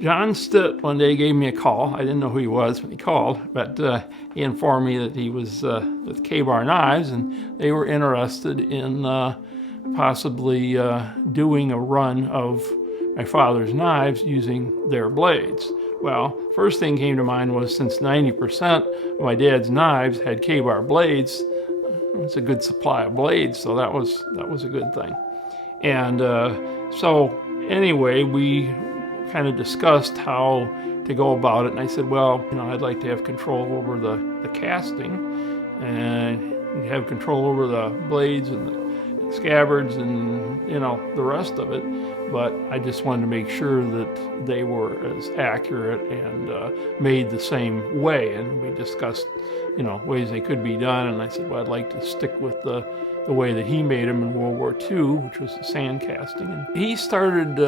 John Stitt one day gave me a call. I didn't know who he was when he called, but he informed me that he was with KA-BAR Knives, and they were interested in possibly doing a run of my father's knives using their blades. Well, first thing came to mind was, since 90% of my dad's knives had KA-BAR blades, it's a good supply of blades, so that was a good thing. And so anyway, we kind of discussed how to go about it, and I said, well, I'd like to have control over the casting and have control over the blades and the scabbards and the rest of it, but I just wanted to make sure that they were as accurate and made the same way. And we discussed ways they could be done, and I said, well, I'd like to stick with the way that he made them in World War II, which was the sand casting. And he started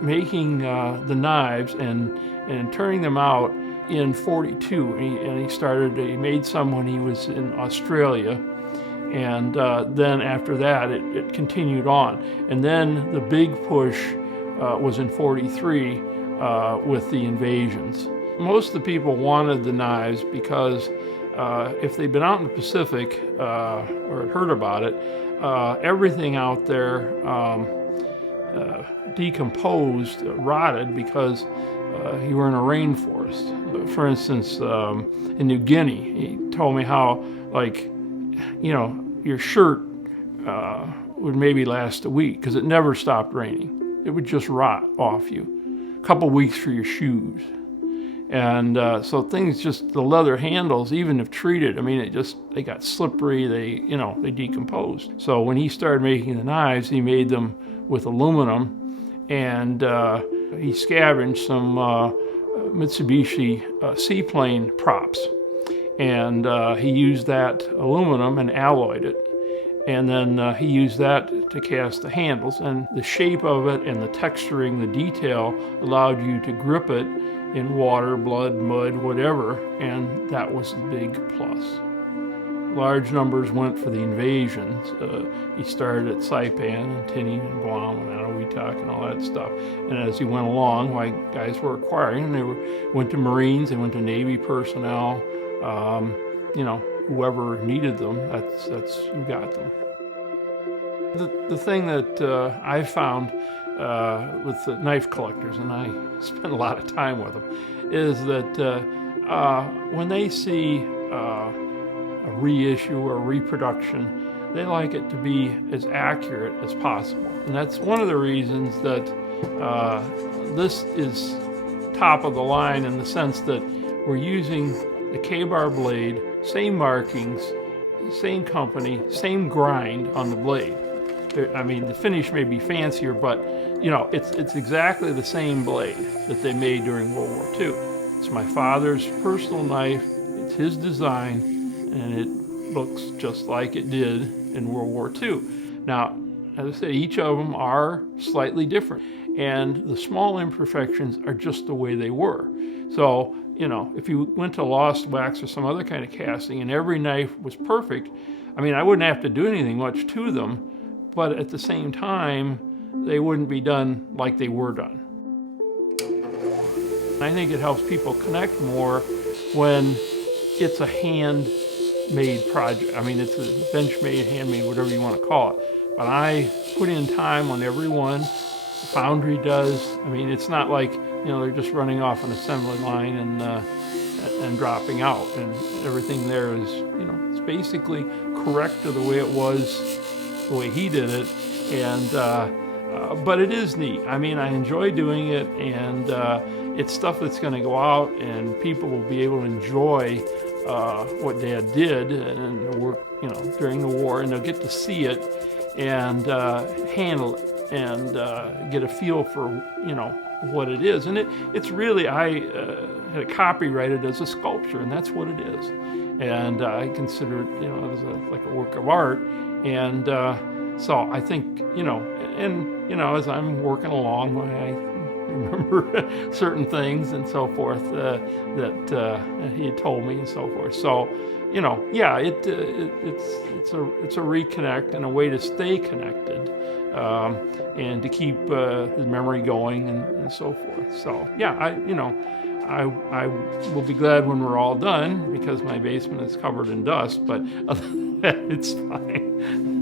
making the knives and turning them out in 42, and he made some when he was in Australia, and then after that it continued on, and then the big push was in 43 with the invasions. Most of the people wanted the knives because if they'd been out in the Pacific or had heard about it, everything out there decomposed, rotted, because you were in a rainforest. For instance, in New Guinea, he told me how, your shirt would maybe last a week because it never stopped raining. It would just rot off you. A couple weeks for your shoes. And so things, just the leather handles, even if treated, they got slippery, they decomposed. So when he started making the knives, he made them with aluminum, and he scavenged some Mitsubishi seaplane props. And he used that aluminum and alloyed it. And then he used that to cast the handles, and the shape of it and the texturing, the detail, allowed you to grip it in water, blood, mud, whatever, and that was the big plus. Large numbers went for the invasions. He started at Saipan and Tinian and Guam and Anahuac and all that stuff. And as he went along, guys were acquiring, and went to Marines, they went to Navy personnel, whoever needed them, that's who got them. The thing that I found with the knife collectors, and I spend a lot of time with them, is that when they see a reissue or reproduction, they like it to be as accurate as possible. And that's one of the reasons that this is top of the line, in the sense that we're using the KA-BAR blade, same markings, same company, same grind on the blade. The finish may be fancier, but it's exactly the same blade that they made during World War II. It's my father's personal knife, it's his design, and it looks just like it did in World War II. Now, as I said, each of them are slightly different, and the small imperfections are just the way they were. So, if you went to Lost Wax or some other kind of casting and every knife was perfect, I wouldn't have to do anything much to them, but at the same time, they wouldn't be done like they were done. I think it helps people connect more when it's a handmade project. It's a bench-made, handmade, whatever you want to call it. But I put in time on every one. The foundry does. It's not like they're just running off an assembly line and dropping out, and everything there is it's basically correct to the way it was, the way he did it, and but it is neat. I enjoy doing it, and it's stuff that's going to go out, and people will be able to enjoy what Dad did and the work, during the war, and they'll get to see it and handle it and get a feel for what it is. And it's really, I had it copyrighted as a sculpture, and that's what it is. And I consider it, as like a work of art. And so I think, as I'm working along, I remember certain things and so forth that he had told me and so forth. So yeah, it's a reconnect and a way to stay connected, and to keep his memory going and so forth. So yeah, I will be glad when we're all done, because my basement is covered in dust. But other than that, it's fine.